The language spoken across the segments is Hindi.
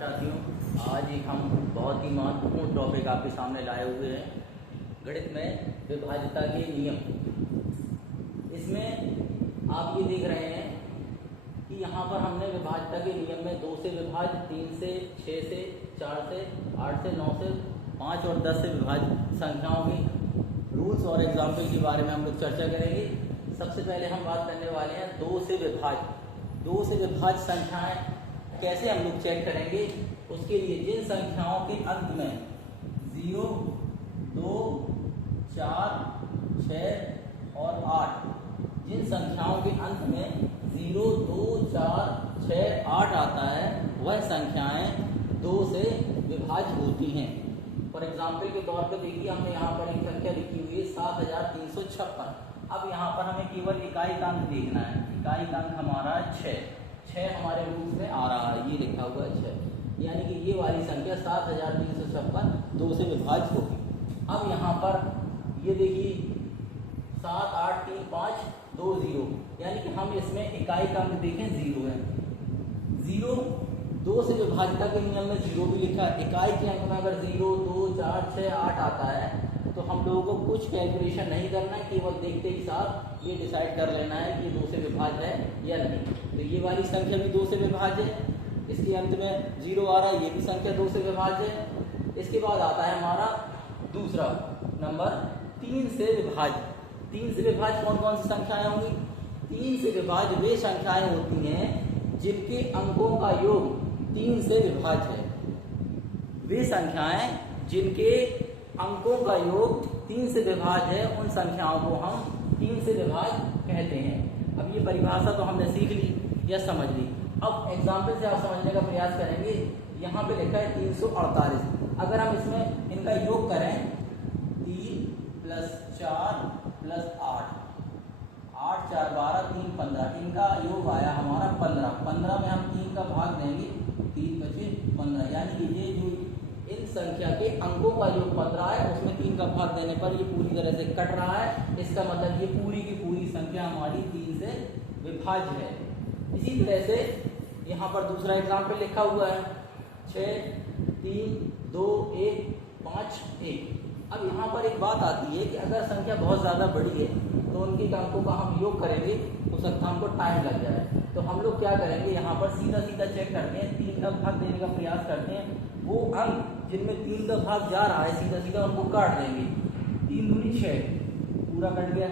साथियों, आज एक हम बहुत ही महत्वपूर्ण टॉपिक आपके सामने लाए हुए हैं, गणित में विभाज्यता के नियम। इसमें आप ये देख रहे हैं कि यहाँ पर हमने विभाज्यता के नियम में 2 से विभाज्य, 3 से, 6 से, 4 से, 8 से, 9 से, 5 और 10 से विभाज्य संख्याओं की रूल्स और एग्जाम्पल के बारे में हम लोग चर्चा करेंगे। सबसे पहले हम बात करने वाले हैं 2 से विभाज्य। 2 से विभाज्य संख्याएं कैसे हम लोग चेक करेंगे, उसके लिए जिन संख्याओं के अंत में 0, 2, 4, 6 और 8, जिन संख्याओं के अंत में 0, 2, 4, 6, 8 आता है, वह संख्याएं 2 से विभाज्य होती हैं। फॉर एग्जाम्पल के तौर पर देखिए, हमने यहाँ पर एक संख्या लिखी हुई है 7356। अब यहाँ पर हमें केवल इकाई अंक देखना है। इकाई अंक हमारा 6 हमारे रूप में आ रहा है, ये लिखा हुआ है 6, यानी कि ये वाली संख्या 7356 2 से विभाज्य होगी। अब यहाँ पर ये देखिए 7, 8, 3, 5, 2, 0, यानी कि हम इसमें इकाई का अंक देखें 0 है। 0 2 से विभाज्यता के नियम में 0 भी लिखा है। इकाई के अंक में अगर 0, 2, 4, 6, 8 आता है तो हम लोगों को कुछ कैलकुलेशन नहीं करना है, केवल देखते ही साथ ये डिसाइड कर लेना है कि 2 से विभाज्य है या नहीं। तो ये वाली संख्या भी 2 से विभाज्य है, इसके अंत में 0 आ रहा है, ये भी संख्या 2 से विभाज्य है। इसके बाद आता है हमारा दूसरा नंबर 3 से विभाज्य। 3 से विभाज्य कौन कौन सी संख्याएं होंगी? 3 से विभाज्य वे संख्याएं होती हैं जिनके अंकों का योग 3 से विभाज्य है। वे संख्याएं जिनके अंकों का योग 3 से विभाज्य है, उन संख्याओं को हम 3 से विभाज्य कहते हैं। अब ये परिभाषा तो हमने सीख ली या समझ ली। अब एग्जाम्पल से आप समझने का प्रयास करेंगे। यहाँ पे लिखा है 348। अगर हम इसमें इनका योग करें 3 + 4 + 8, 8, 4, 12, 3, 15, इनका योग आया हमारा 15। 15 में हम 3 का भाग देंगे, 3 × 25 15, यानी कि ये जो इन संख्या के अंकों का योग 15 है, उसमें 3 का भाग देने पर ये पूरी तरह से कट रहा है। इसका मतलब ये पूरी की पूरी संख्या हमारी 3 से विभाज्य है। इसी तरह से यहाँ पर दूसरा एग्जाम्पल लिखा हुआ है 6, 3, 2, 1, 5, 1। अब यहाँ पर एक बात आती है कि अगर संख्या बहुत ज़्यादा बड़ी है तो उनके अंकों का हम योग करेंगे, हो सकता है हमको टाइम लग जाए। तो हम लोग क्या करेंगे, यहाँ पर सीधा सीधा चेक करते हैं, 3 का भाग देने का प्रयास करते हैं। वो अंक जिनमें 3 का भाग जा रहा है, सीधा सीधा उनको काट देंगे। 3 दूनी 6, पूरा कट गया।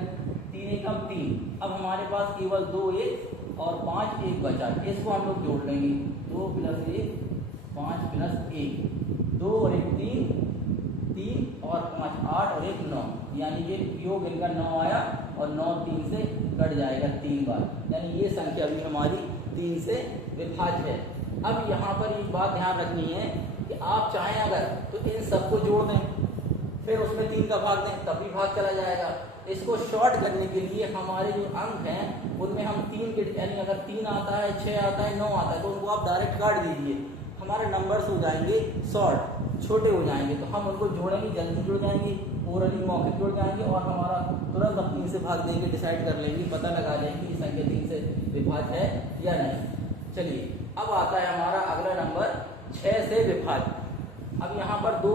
3 × 1 = 3। अब हमारे पास केवल 2 1 और 5 1 बचा, इसको हम लोग जोड़ लेंगे। 2 + 1 5 + 1, 2 और 1 3, 3 और 5 8 और 1 9, यानी ये योग इनका 9 आया और 9 3 से कट जाएगा 3 बार, यानी ये संख्या भी हमारी 3 से विभाज्य है। अब यहाँ पर एक बात ध्यान रखनी है कि आप चाहें अगर तो इन सबको जोड़ दें, फिर उसमें 3 का भाग दें, तब भी भाग चला जाएगा। इसको शॉर्ट करने के लिए हमारे जो अंक हैं उनमें हम 3 के, यानी अगर 3 आता है, 6 आता है, 9 आता है, तो उनको आप डायरेक्ट काट दीजिए। हमारे नंबर्स हो जाएंगे शॉर्ट, छोटे हो जाएंगे, तो हम उनको जोड़ेंगे, जल्दी जुड़ जाएंगे, ओरली मौखिक जुड़ जाएंगे और हमारा तुरंत हम 3 से भाग देंगे, डिसाइड कर लेंगे, पता लगा लेंगे कि संख्या 3 से विभाज्य है या नहीं। चलिए, अब आता है हमारा अगला नंबर 6 से विभाज्य। अब यहाँ पर 2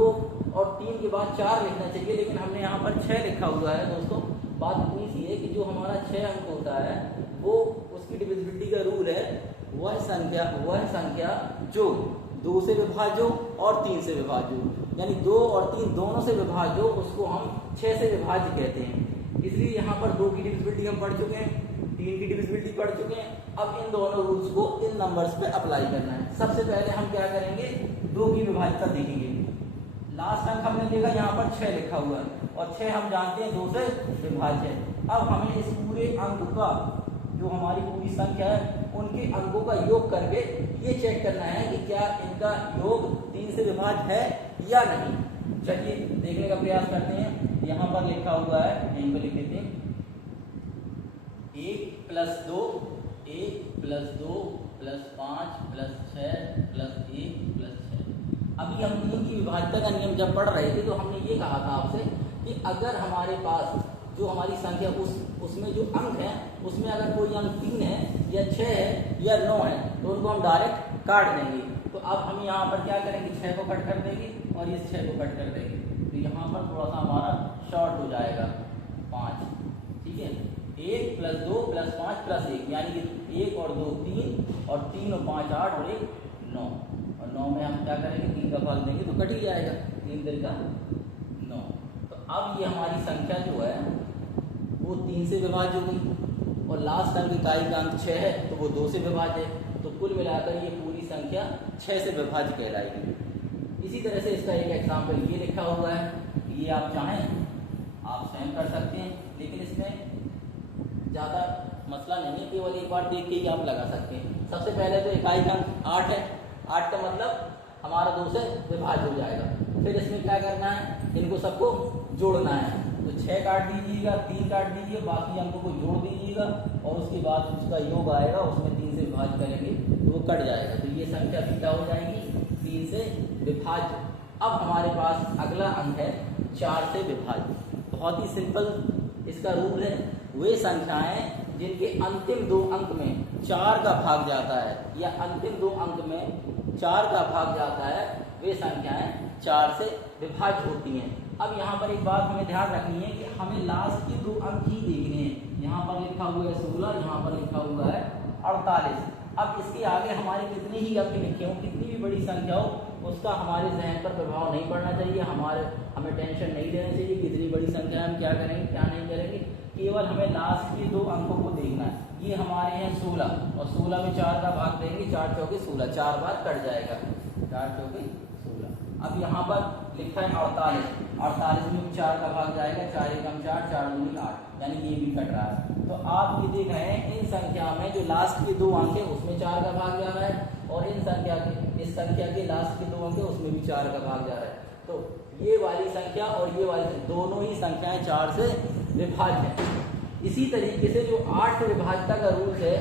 और 3 के बाद 4 लिखना चाहिए, लेकिन हमने यहाँ पर 6 लिखा हुआ है। दोस्तों, बात इतनी सी है कि जो हमारा 6 अंक होता है वो उसकी डिविजिबिलिटी का रूल है, वह संख्या जो 2 से विभाज्य हो और 3 से विभाज्य हो, यानी 2 और 3 दोनों से विभाज्य हो, उसको हम 6 से विभाज्य कहते हैं। इसलिए यहाँ पर 2 की डिविजिबिलिटी हम पढ़ चुके हैं, 3 की डिविजिबिलिटी पढ़ चुके हैं। अब इन दोनों रूल्स को इन नंबर्स पे अप्लाई करना है। सबसे पहले हम क्या करेंगे, 2 की विभाज्यता देखेंगे। लास्ट अंक हमने देखा यहाँ पर 6 लिखा हुआ है और 6 हम जानते हैं 2 से विभाज्य है। अब हमें इस पूरे अंक का, जो हमारी पूरी संख्या है, उनके अंकों का योग करके ये चेक करना है कि क्या इनका योग 3 से विभाज्य है या नहीं। चलिए देखने का प्रयास करते हैं। यहाँ पर लिखा हुआ है, यहीं पर लिख देते हैं, 1 + 2 1 + 2 + 5 + 6 + 1 + 6। अभी हम 3 की विभाज्यता का नियम जब पढ़ रहे थे तो हमने ये कहा था आपसे कि अगर हमारे पास जो हमारी संख्या उसमें जो अंक है उसमें अगर कोई अंक 3 है या 6 है या 9 है तो उनको हम डायरेक्ट काट देंगे। तो अब हम यहाँ पर क्या करेंगे, 6 को कट कर देंगे और इस 6 को कट कर देंगे, तो यहाँ पर थोड़ा सा हमारा शॉर्ट हो जाएगा 5, ठीक है। 1 + 2 + 5 + 1, यानी कि 1 और 2 3 और 3 और 5 8 और 1 9, और 9 में हम क्या करेंगे, 3 का भाग देंगे तो कट ही जाएगा, 3 3 का 9। तो अब ये हमारी संख्या जो है वो 3 से विभाज्य हो गई, और लास्ट अंक इकाई का अंक 6 है तो वो 2 से विभाज्य है, तो कुल मिलाकर ये पूरी संख्या 6 से विभाज्य कहलाएगी। इसी तरह से इसका एक एग्जाम्पल ये लिखा हुआ है, ये आप चाहें आप स्वयं कर सकते हैं, लेकिन इसमें ज़्यादा मसला नहीं है, केवल एक बार देख के ही आप लगा सकते हैं। सबसे पहले तो इकाई का अंक 8 है, 8 का मतलब हमारा 2 से विभाज्य हो जाएगा। फिर इसमें क्या करना है, इनको सबको जोड़ना है, तो 6 काट दीजिएगा, 3 काट दीजिए, बाकी अंकों को जोड़ दीजिएगा और उसके बाद उसका योग आएगा, उसमें 3 से विभाज्य करेंगे तो वो कट जाएगा, तो ये संख्या भी क्या हो जाएगी, 3 से विभाज्य। अब हमारे पास अगला अंक है 4 से विभाज्य। बहुत ही सिंपल इसका रूल है, वे संख्याएं जिनके अंतिम 2 अंक में 4 का भाग जाता है, या अंतिम 2 अंक में 4 का भाग जाता है, वे संख्याएं 4 से विभाज्य होती हैं। अब यहाँ पर एक बात हमें ध्यान रखनी है कि हमें लास्ट के 2 अंक ही देखने हैं। यहाँ पर लिखा हुआ है 16, यहाँ पर लिखा हुआ है 48। अब इसके आगे हमारे कितने ही अंक लिखे हों, कितनी भी बड़ी संख्या हो, उसका हमारे जहन पर प्रभाव नहीं पड़ना चाहिए, हमें टेंशन नहीं लेना चाहिए कि इतनी बड़ी संख्या हम क्या करेंगे क्या नहीं करेंगे, केवल हमें लास्ट के 2 अंकों को देखना है। ये हमारे हैं 16, और 16 में 4 का भाग देंगे, 4 चौके 16, 4 बार कट जाएगा, 4 चौके 16। अब यहाँ पर लिखा है 48, 48 में 4 का भाग जाएगा, 4 एकम 4, 4 दूनी 8, यानी ये भी कट रहा है। तो आप ये देख रहे हैं इन संख्या में जो लास्ट के 2 अंक है उसमें 4 का भाग जा रहा है, और इस संख्या के लास्ट के 2 अंक है उसमें भी 4 का भाग जा रहा है। तो ये वाली संख्या और ये वाली दोनों ही संख्याएं 4 से विभाज्य है। इसी तरीके से जो 8 से विभाज्यता का रूल है,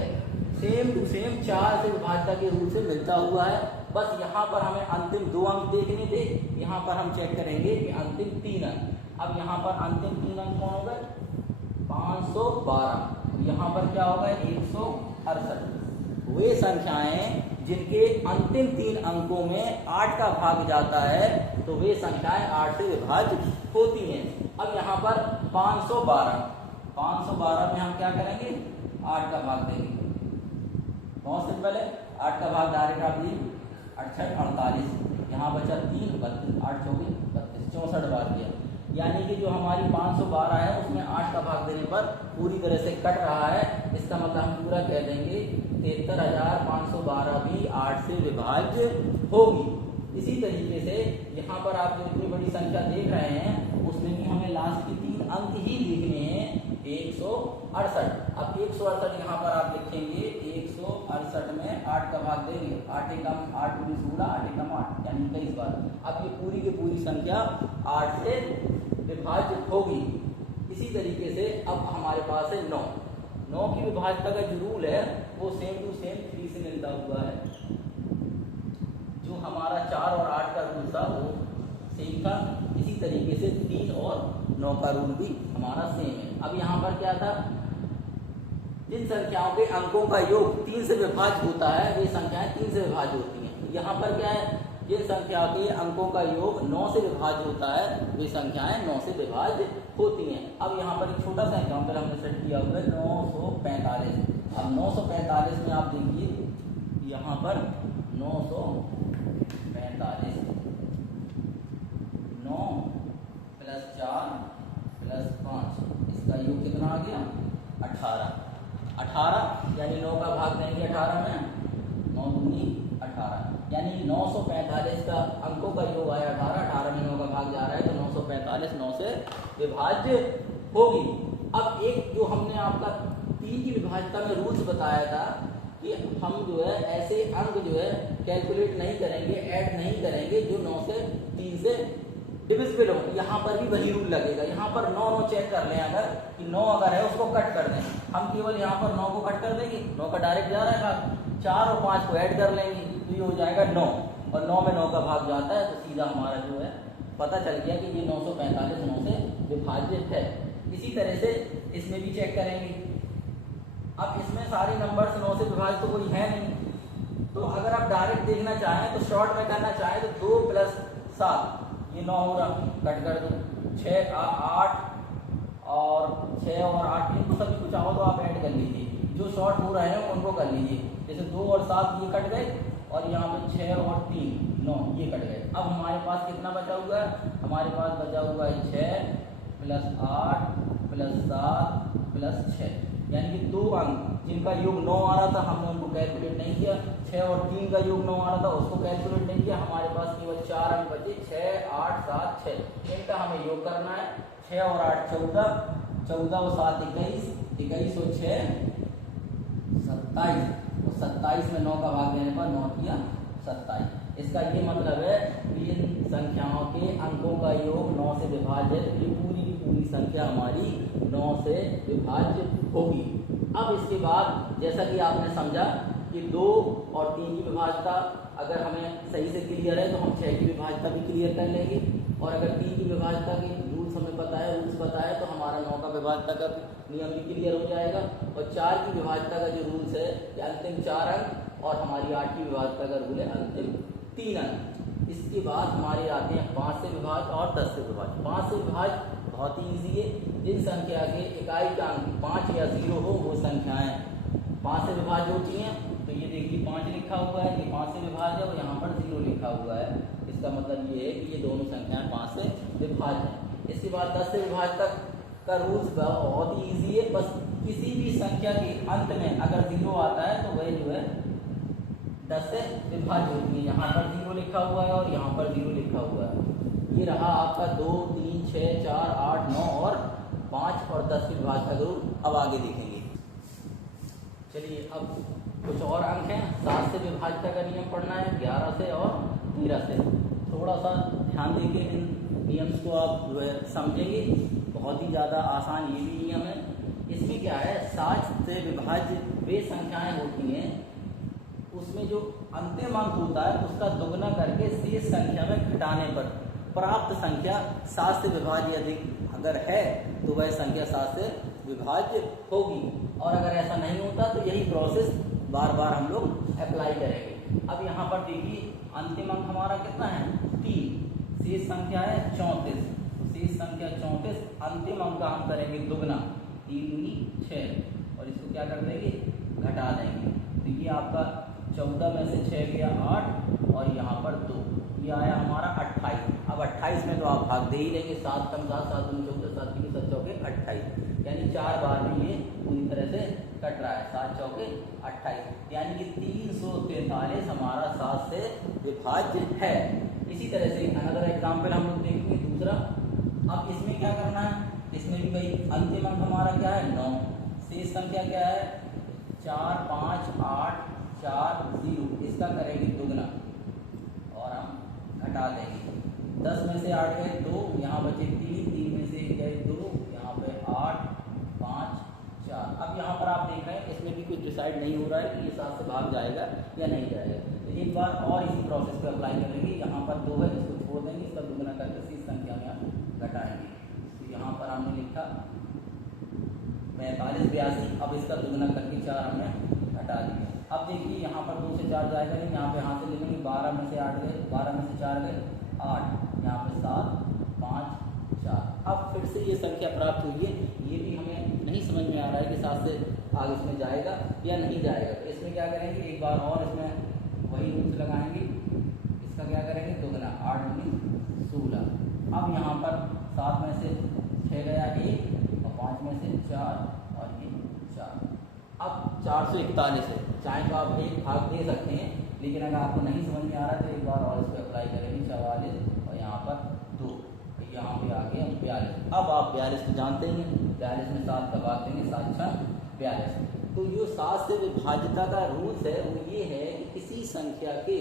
सेम टू सेम 4 से विभाज्यता के रूल से मिलता हुआ है, बस यहाँ पर हमें अंतिम 2 अंक देखने थे, यहाँ पर हम चेक करेंगे कि अंतिम 3 अंक। अब यहाँ पर अंतिम 3 अंक कौन होगा, 512, यहाँ पर क्या होगा 168। वे संख्याएं जिनके अंतिम 3 अंकों में 8 का भाग जाता है, तो वे संख्याएं 8 से विभाज्य होती हैं। अब यहाँ पर 512 में हम क्या करेंगे, 8 का भाग देंगे, बहुत सिंपल है, 8 का भाग डायरेक्ट आप लीजिए, 68 48, यहाँ बचा 3 32, 8 चौके 32, 64 बार किया, यानी कि जो हमारी 512 है उसमें 8 का भाग देने पर पूरी तरह से कट रहा है। इसका मतलब हम पूरा कह देंगे 73,512 भी 8 से विभाज्य होगी। इसी तरीके से यहाँ पर आप जो इतनी बड़ी संख्या देख रहे हैं उसमें भी हमें लास्ट के 3 अंक ही लिखने हैं, 168। अब 168 यहाँ पर आप लिखेंगे, 168 में 8 का भाग देंगे, 8 एकम 8 दूनी 16, 8 एकम 8, यानी 23 बार। अब ये पूरी की पूरी संख्या 8 से विभाज्य होगी। इसी तरीके से अब हमारे पास है 9 की विभाज्यता का जो रूल है वो सेम टू सेम 3 से मिलता हुआ है। जो हमारा 4 और 8 का रूल था वो सेम था, इसी तरीके से 3 और 9 का रूल भी हमारा सेम है। अब यहाँ पर क्या था, जिन संख्याओं के अंकों का योग 3 से विभाज्य होता है वे संख्याएं 3 से विभाज्य होती हैं। यहाँ पर क्या है, जिन संख्या के अंकों का योग 9 से विभाज्य होता है वे संख्याएं 9 से विभाज्य होती हैं। अब यहाँ पर एक छोटा सा एग्जाम्पल हमने सेट किया हुआ है, 945। अब 945 में आप देखिए, यहाँ पर 945, 9 + 4 + 5, इसका योग कितना आ गया, 18, यानी 9 का भाग देंगे 18 में, 9 दूनी 18, यानी 945 का अंकों का योग आया 18 में 9 का भाग जा रहा है, तो 945 9 से विभाज्य होगी। अब एक जो हमने आपका 3 की विभाज्यता में रूल्स बताया था कि हम जो है ऐसे अंक जो है कैलकुलेट नहीं करेंगे, ऐड नहीं करेंगे जो 9 से 3 से डिविजिबल हो। यहाँ पर भी वही रूल लगेगा। यहाँ पर 9 चेक कर लें, अगर कि 9 अगर है उसको कट कर दें, हम केवल यहाँ पर 9 को कट कर देंगे, 9 का डायरेक्ट जा रहा है भाग, 4 और 5 को ऐड कर लेंगे तो ये हो जाएगा 9, और 9 में 9 का भाग जाता है, तो सीधा हमारा जो है पता चल गया कि ये 945 9 से विभाज्य है। इसी तरह से इसमें भी चेक करेंगे। अब इसमें सारे नंबर्स 9 से विभाज्य तो कोई है नहीं, तो अगर आप डायरेक्ट देखना चाहें तो शॉर्ट में करना चाहें तो 2 + 7 ये 9 हो रहा, कट कर दो, 6 8 और 6 और 8 इनको सभी कुछ चाहो तो आप ऐड कर लीजिए, जो शॉर्ट हो रहे हैं उनको कर लीजिए। जैसे 2 और 7 ये कट गए और यहाँ पे 6 और 3 9 ये कट गए। अब हमारे पास कितना बचा हुआ है? हमारे पास बचा हुआ है 6 + 8 + 7 + 6, यानी कि 2 अंक जिनका योग 9 आ रहा था हमने उनको कैलकुलेट नहीं किया, 6 और 3 का योग 9 आ रहा था उसको कैलकुलेट नहीं किया। हमारे पास केवल 4 अंक बचे, 6 8 7 6, इनका हमें योग करना है। 6 और 8 14, 14 और 7 21, 21 और 6 27, और 27 में 9 का भाग देने पर 9 किया 27। इसका ये मतलब है कि इन संख्याओं के अंकों का योग 9 से विभाजित, ये पूरी की पूरी संख्या हमारी 9 से विभाज्य होगी। अब इसके बाद जैसा कि आपने समझा कि 2 और 3 की विभाज्यता अगर हमें सही से क्लियर है तो हम 6 की विभाज्यता भी क्लियर कर लेंगे, और अगर 3 की विभाज्यता के रूल्स हमें पता है, तो हमारा 9 का विभाज्यता का नियम भी क्लियर हो जाएगा। और 4 की विभाज्यता का जो रूल्स है कि अंतिम 4 अंक, और हमारी 8 की विभाज्यता का रूल है अंतिम 3 अंक। इसके बाद हमारे आते हैं 5 से विभाज्य और 10 से विभाज्य। 5 से विभाज्य बहुत ही ईजी है, जिन संख्या के इकाई का अंक 5 या 0 हो वो संख्याएं 5 से विभाज्य होती हैं। तो ये देखिए 5 लिखा हुआ है, ये 5 से विभाज्य है, और यहाँ पर 0 लिखा हुआ है। इसका मतलब ये है कि ये दोनों संख्याएं 5 से विभाज्य हैं। इसके बाद 10 से विभाज्य तक का रूल्स बहुत ही ईजी है, बस किसी भी संख्या के अंत में अगर 0 आता है तो वह जो है 10 से विभाज्य होती है। यहाँ पर 0 लिखा हुआ है और यहाँ पर 0 लिखा हुआ है। ये रहा आपका 2 3 6 4 8 9 और 5 और 10 की विभाज्यता का रूल। अब आगे देखेंगे। चलिए अब कुछ और अंक हैं। 7 से विभाज्यता का नियम पढ़ना है, 11 से और 13 से। थोड़ा सा ध्यान देंगे, इन नियम्स को आप जो है समझेंगे। बहुत ही ज़्यादा आसान ये भी नियम है। इसमें क्या है, 7 से विभाज्य वे संख्याएं होती हैं उसमें जो अंतिम अंक होता है उसका दुगना करके शेष संख्या में घटाने पर प्राप्त संख्या 7 से विभाज्य अधिक अगर है तो वह संख्या 7 से विभाज्य होगी। और अगर ऐसा नहीं होता तो यही प्रोसेस बार बार हम लोग अप्लाई करेंगे। अब यहाँ पर देखिए अंतिम अंक हमारा कितना है, 3, शेष संख्या है 34, शेष संख्या 34, अंतिम अंक का हम करेंगे दुगना, 3 दूनी 6, और इसको क्या कर देंगे, घटा देंगे। तो ये आपका 14 में से 6 गया 8, और यहाँ पर 2, ये आया हमारा 28। अब 28 में तो आप भाग दे ही लेंगे, 7 कम 7, 7 दूनी 14, 7 तीन 7 चौके 28, यानी 4 बार में ये पूरी तरह से कट रहा है, 7 चौके 28, यानी कि 343 हमारा 7 से विभाज्य है। इसी तरह से अनदर एग्जाम्पल हम लोग देखेंगे दूसरा। अब इसमें क्या करना है, इसमें भी भाई अंतिम अंक हमारा क्या है 9, शेष संख्या क्या है 4 5 8 4 0, इसका करेंगे दुगना और हम घटा देंगे। 10 में से 8 गए 2, यहाँ बचे 3, 3 में से गए 2, यहाँ पे 8 5 4। अब यहाँ पर आप देख रहे हैं इसमें भी कुछ डिसाइड नहीं हो रहा है कि ये 7 से भाग जाएगा या नहीं जाएगा। तो एक बार और इसी प्रोसेस पे अप्लाई करेंगे। यहाँ पर 2 है, इसको छोड़ देंगे, इसका दुगना करके शेष संख्या में हम घटाएंगे। तो यहाँ पर हमने लिखा 45 82, अब इसका दुगना करके 4 हमने घटा दिया। अब देखिए यहाँ पर 2 से 4 जाएगा नहीं, यहाँ पे यहाँ से ले लेंगे, 12 में से 8 गए, 12 में से 4 गए 8, यहाँ पे 7 5 4। अब फिर से ये संख्या प्राप्त हुई है, ये भी हमें नहीं समझ में आ रहा है कि 7 से आगे इसमें जाएगा या नहीं जाएगा। तो इसमें क्या करेंगे, एक बार और इसमें वही रूल्स लगाएंगे, इसका क्या करेंगे दुगना, 8 दूनी 16। अब यहाँ पर 7 में से 6 गया 1, और 5 में से 4, और ये 4। अब 441 है, चाहे तो आप एक भाग दे सकते हैं, लेकिन अगर आपको नहीं समझ में आ रहा है तो एक बार और इस पर अप्लाई करेंगे, 44 और यहाँ पर 2, यहाँ पे आ गया 42। अब आप 42 को जानते हैं, 42 में 7 का भाग देंगे, 7 6 42। तो जो 7 से विभाज्यता का रूल्स है वो ये है कि किसी संख्या के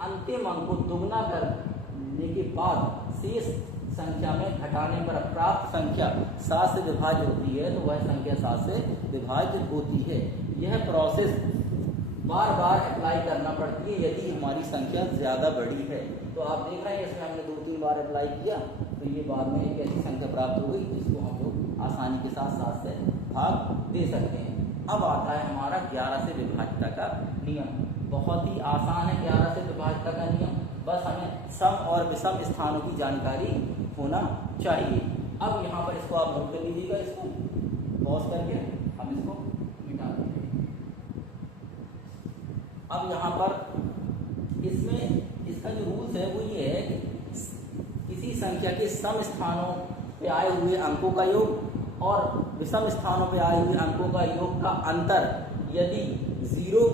अंतिम अंक को दुगना करने के बाद शेष संख्या में घटाने पर प्राप्त संख्या 7 से विभाज्य होती है, तो वह संख्या 7 से विभाज्य होती है। यह प्रोसेस बार बार अप्लाई करना पड़ती है यदि हमारी संख्या ज़्यादा बड़ी है। तो आप देख रहे हैं इसमें हमने 2-3 बार अप्लाई किया, तो ये बाद में एक ऐसी संख्या प्राप्त हो गई जिसको हम लोग आसानी के साथ 7 से भाग दे सकते हैं। अब आता है हमारा 11 से विभाज्यता का नियम। बहुत ही आसान है 11 से विभाज्यता का नियम, बस हमें सम और विषम स्थानों की जानकारी होना चाहिए। अब यहाँ पर इसको आप नोट कर लीजिएगा, इसको पॉज करके हम इसको मिटा देंगे। अब यहाँ पर इसमें इसका जो रूल्स है वो ये है कि किसी संख्या के सम स्थानों पे आए हुए अंकों का योग और विषम स्थानों पे आए हुए अंकों का योग का अंतर यदि 0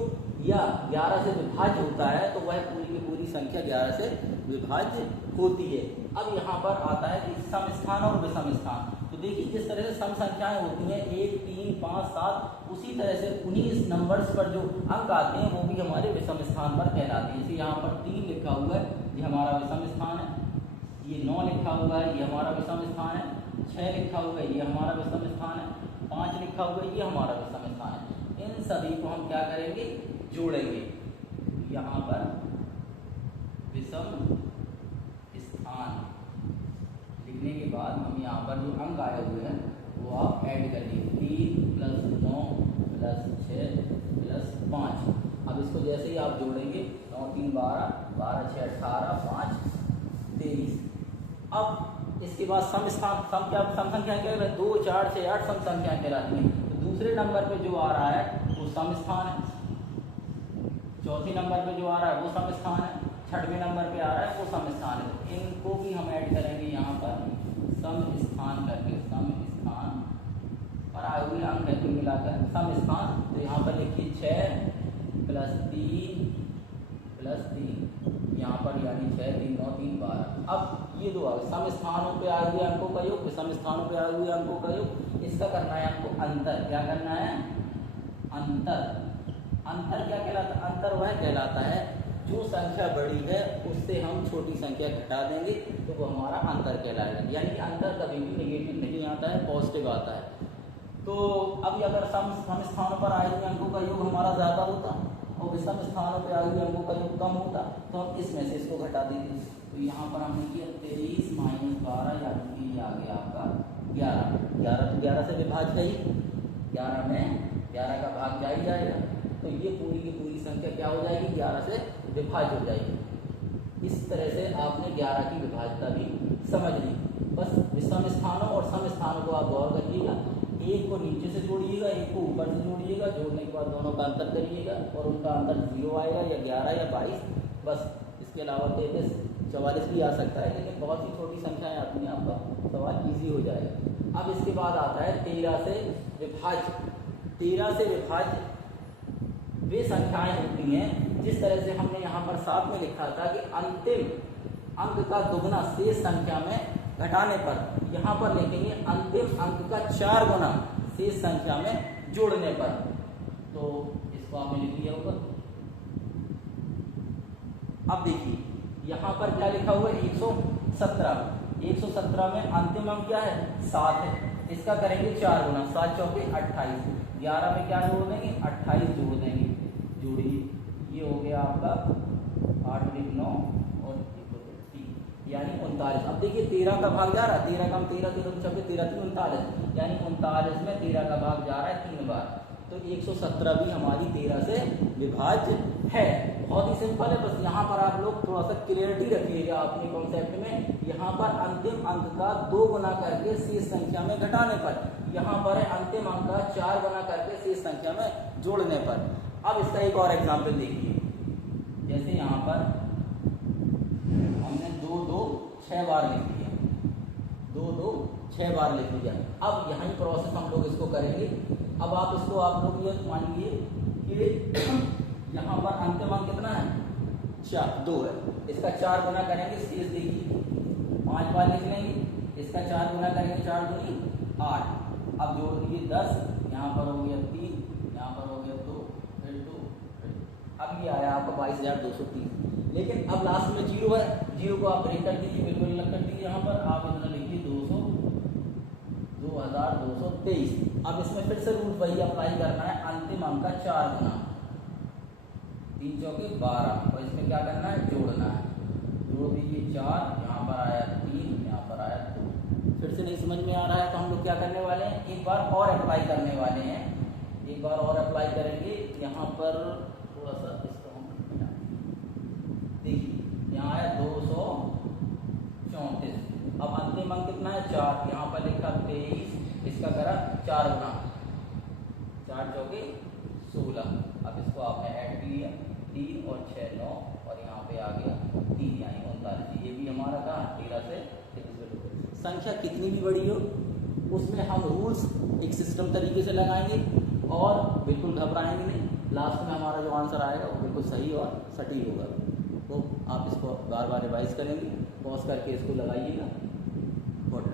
या 11 से विभाज्य होता है तो वह पूरी की पूरी संख्या 11 से विभाज्य होती है। अब यहाँ पर आता है कि सम स्थान और विषम स्थान। तो देखिए जिस तरह से सम संख्याएं होती हैं 1, 3, 5, 7, उसी तरह से उन्हीं नंबर्स पर जो अंक आते हैं वो भी हमारे विषम स्थान पर कहलाते हैं। जैसे यहाँ पर 3 लिखा हुआ है, ये हमारा विषम स्थान है। ये 9 लिखा हुआ है, ये हमारा विषम स्थान है। 6 लिखा हुआ है, ये हमारा विषम स्थान है। 5 लिखा हुआ है, ये हमारा विषम स्थान है। इन सभी को हम क्या करेंगे, जोड़ेंगे। यहाँ पर विषम स्थान लिखने के बाद हम यहाँ पर जो अंक आए हुए हैं वो आप ऐड कर लीजिए। 3 + 9 + 6 + 5। अब इसको जैसे ही आप जोड़ेंगे 9 3 12, 12 6 18, 5 23। अब इसके बाद सम स्थान सम संख्या क्या है, 2 4 6 8 सम संख्या कहलाती है। तो दूसरे नंबर पे जो आ रहा है वो सम स्थान है। चौथे नंबर पे जो आ रहा है वो सम स्थान है। छठवें नंबर पे आ रहा है वो सम स्थान है। तो इनको भी हम ऐड करेंगे यहाँ पर सम स्थान करके। सम स्थान और आए हुए अंक है कुल मिलाकर सम स्थान। तो यहाँ पर लिखिए 6 + 3 + 3, यहाँ पर यानी 6 3 9 3 12। अब ये दो सम स्थानों पे आए हुए अंकों का योग, विषम स्थानों पे आए हुए अंकों का योग, इसका करना है हमको अंतर। क्या करना है, अंतर। अंतर क्या कहलाता है, अंतर वह कहलाता है जो संख्या बड़ी है उससे हम छोटी संख्या घटा देंगे तो वो हमारा अंतर कहलाएगा। यानी कि अंतर कभी भी नेगेटिव नहीं आता है, पॉजिटिव आता है। तो अभी अगर सम स्थानों पर आए हुए अंकों का योग हमारा ज़्यादा होता और विषम स्थानों पर आए हुए अंकों का योग कम होता तो हम इसमें से इसको घटा देंगे। तो यहाँ पर हमने किया 23 - 12 यानी कि आ गया आपका 11। 11 तो 11 से विभाज्य है ही, 11 में 11 का भाग जा ही जाएगा। तो ये पूरी की पूरी संख्या क्या हो जाएगी, 11 से विभाज्य हो जाएगी। इस तरह से आपने 11 की विभाज्यता भी समझ ली। बस विषम स्थानों और सम स्थानों को आप गौर करिएगा, एक को नीचे से जोड़िएगा, एक को ऊपर से जोड़िएगा। जोड़ने के बाद दोनों का अंतर करिएगा और उनका अंतर 0 आएगा या 11 या 22। बस इसके अलावा 33 44 भी आ सकता है, लेकिन बहुत ही छोटी संख्याएं आती हैं, आपका सवाल ईजी हो जाएगा। अब इसके बाद आता है 13 से विभाज्य। 13 से विभाज्य वे संख्याएं होती हैं जिस तरह से हमने यहाँ पर साथ में लिखा था कि अंतिम अंक का दुगुना शेष संख्या में घटाने पर, यहाँ पर लिखेंगे अंतिम अंक का 4 गुना शेष संख्या में जोड़ने पर। तो इसको आपने लिख लिया होगा। अब देखिए यहाँ पर क्या लिखा हुआ है, 117। 117 में अंतिम अंक क्या है, 7 है। इसका करेंगे 4 गुना, 7 चौके 28। 11 में क्या जोड़ देंगे, 28 जोड़ देंगे। जोड़िए, ये हो गया आपका 8 × 9 और 3 यानी 39। अब देखिए 13 का भाग जा रहा है, 13 का 13 13 चौके 13 3 39 यानी 39 में 13 का भाग जा रहा है 3 बार। तो 117 भी हमारी 13 से विभाज्य है। बहुत ही सिंपल है, बस यहाँ पर आप लोग थोड़ा सा क्लियरिटी रखिएगा अपने कॉन्सेप्ट में। यहाँ पर अंतिम अंक का 2 गुना करके शेष संख्या में घटाने पर, यहाँ पर है अंतिम अंक का 4 गुना करके शेष संख्या में जोड़ने पर। अब इसका एक और एग्जाम्पल देखिए, जैसे यहाँ पर हमने 2 2 6 बार लिख दिया, 2 2 6 बार लिख दिया। अब यहाँ प्रोसेस हम लोग इसको करेंगे। अब आप इसको आप लोग ये मान लीजिए कि यहाँ पर अंतिम अंक कितना है, 2 है। इसका 4 गुना करेंगे, शेष देखिए 5 बार लिख लेंगे। इसका 4 गुना करेंगे, 4 दूनी 8। अब जोड़ दीजिए 10, यहाँ पर हो गया 3, यहाँ पर हो गया 2, फिर 2, अब ये आया आपका 22,230। लेकिन अब लास्ट में 0 है, 0 को आप ब्रेक कर दीजिए, बिल्कुल अलग कर दीजिए। यहाँ पर आप इतना लिखिए 2223। अब इसमें फिर से रूल वही अप्लाई करना है, अंतिम अंक का 4 गुना, 3 चौके 12 और इसमें क्या करना है, जोड़ना है। जोड़ दीजिए 4, यहाँ पर आया 3, यहाँ पर आया 2। फिर से नहीं समझ में आ रहा है तो हम लोग क्या करने वाले हैं, एक बार और अप्लाई करने वाले हैं। एक बार और अप्लाई करेंगे। यहाँ पर थोड़ा सा इसको हम मिटा दें। देखिए यहाँ आया 234। अब अंतिम अंक कितना है 4, यहाँ पर लिखा 23, इसका करा 4 गुना 4 चौके 16। अब इसको आपने ऐड किया 3 और 6 9 और यहाँ पे आ गया 3 यानी 39। ये भी हमारा कहा 13 से 33। संख्या कितनी भी बड़ी हो उसमें हम रूल्स एक सिस्टम तरीके से लगाएंगे और बिल्कुल घबराएंगे नहीं। लास्ट में हमारा जो आंसर आएगा वो बिल्कुल सही और सटीक होगा। तो आप इसको बार बार रिवाइज करेंगे, पॉज करके इसको लगाइएगा। गुड।